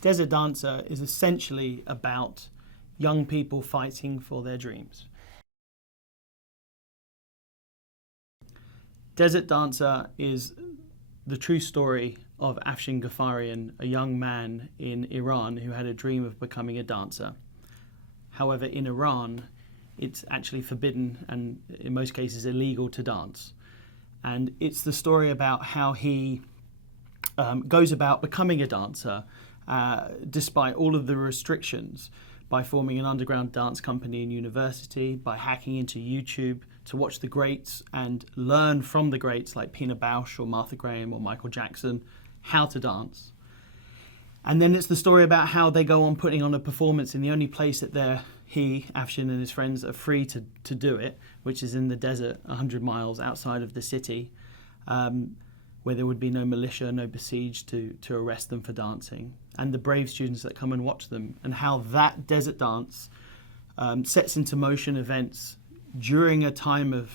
Desert Dancer is essentially about young people fighting for their dreams. Desert Dancer is the true story of Afshin Ghaffarian, a young man in Iran who had a dream of becoming a dancer. However, in Iran, it's actually forbidden and in most cases illegal to dance. And it's the story about how he goes about becoming a dancer despite all of the restrictions, by forming an underground dance company in university, by hacking into YouTube to watch the greats and learn from the greats like Pina Bausch or Martha Graham or Michael Jackson how to dance. And then it's the story about how they go on putting on a performance in the only place that he, Afshin, and his friends are free to do it, which is in the desert 100 miles outside of the city, where there would be no militia, no besieged to arrest them for dancing, and the brave students that come and watch them, and how that desert dance sets into motion events during a time of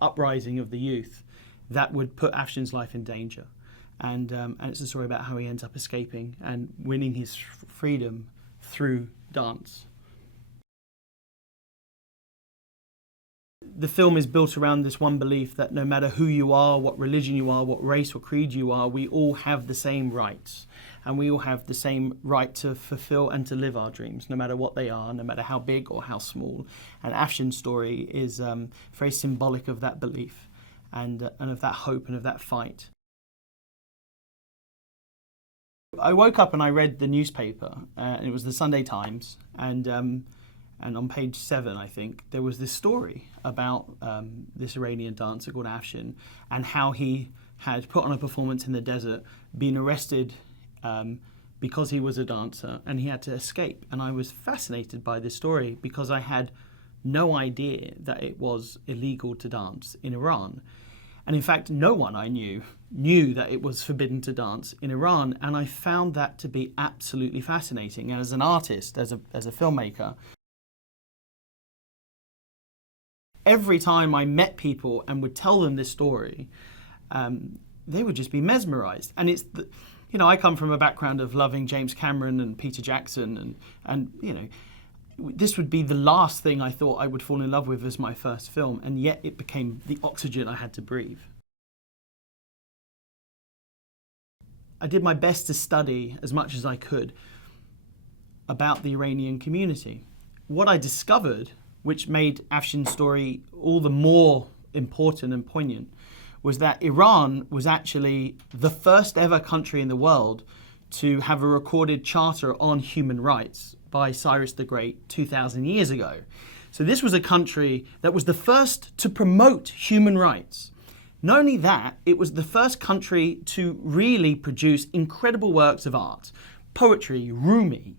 uprising of the youth that would put Afshin's life in danger. And it's a story about how he ends up escaping and winning his freedom through dance. The film is built around this one belief that no matter who you are, what religion you are, what race or creed you are, we all have the same rights. And we all have the same right to fulfill and to live our dreams, no matter what they are, no matter how big or how small. And Afshin's story is very symbolic of that belief and of that hope and of that fight. I woke up and I read the newspaper, and it was the Sunday Times, and on page 7, I think, there was this story about this Iranian dancer called Afshin, and how he had put on a performance in the desert, been arrested because he was a dancer, and he had to escape. And I was fascinated by this story because I had no idea that it was illegal to dance in Iran. And in fact, no one I knew that it was forbidden to dance in Iran. And I found that to be absolutely fascinating. And as an artist, as a filmmaker, every time I met people and would tell them this story, they would just be mesmerized. And it's, I come from a background of loving James Cameron and Peter Jackson, and this would be the last thing I thought I would fall in love with as my first film, and yet it became the oxygen I had to breathe. I did my best to study as much as I could about the Iranian community. What I discovered, which made Afshin's story all the more important and poignant, was that Iran was actually the first ever country in the world to have a recorded charter on human rights by Cyrus the Great 2,000 years ago. So this was a country that was the first to promote human rights. Not only that, it was the first country to really produce incredible works of art, poetry, Rumi.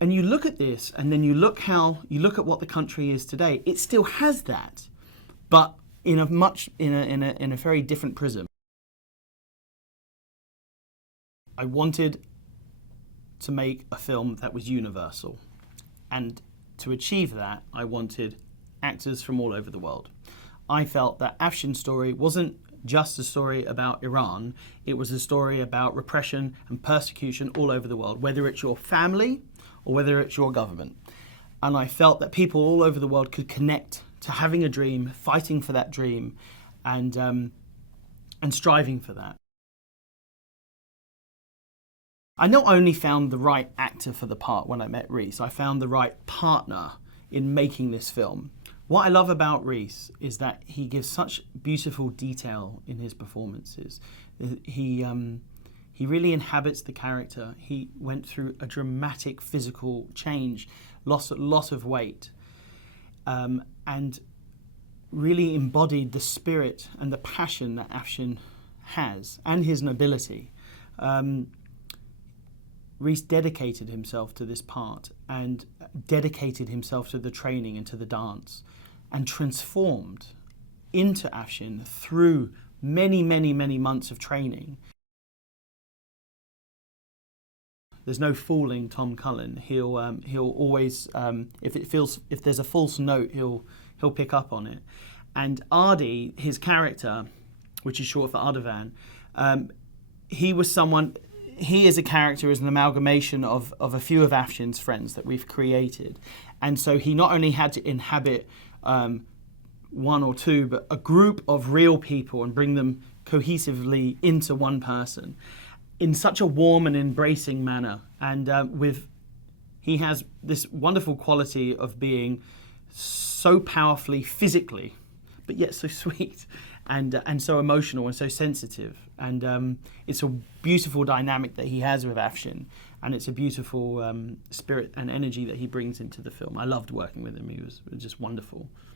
And you look at this, and then you look at what the country is today. It still has that, but in a very different prism. I wanted to make a film that was universal, and to achieve that, I wanted actors from all over the world. I felt that Afshin's story wasn't just a story about Iran, it was a story about repression and persecution all over the world, whether it's your family or whether it's your government. And I felt that people all over the world could connect to having a dream, fighting for that dream, and striving for that. I not only found the right actor for the part when I met Rhys, I found the right partner in making this film. What I love about Rhys is that he gives such beautiful detail in his performances. He really inhabits the character. He went through a dramatic physical change, lost a lot of weight, and really embodied the spirit and the passion that Afshin has, and his nobility. Rhys dedicated himself to this part and dedicated himself to the training and to the dance, and transformed into Afshin through many, many, many months of training. There's no fooling Tom Cullen. He'll always, if there's a false note, he'll pick up on it. And Ardi, his character, which is short for Ardavan, he was someone. he is a character as an amalgamation of a few of Afshin's friends that we've created. And so he not only had to inhabit one or two, but a group of real people and bring them cohesively into one person in such a warm and embracing manner. And he has this wonderful quality of being so powerfully physically, but yet so sweet and so emotional and so sensitive. And it's a beautiful dynamic that he has with Afshin, and it's a beautiful spirit and energy that he brings into the film. I loved working with him. He was just wonderful.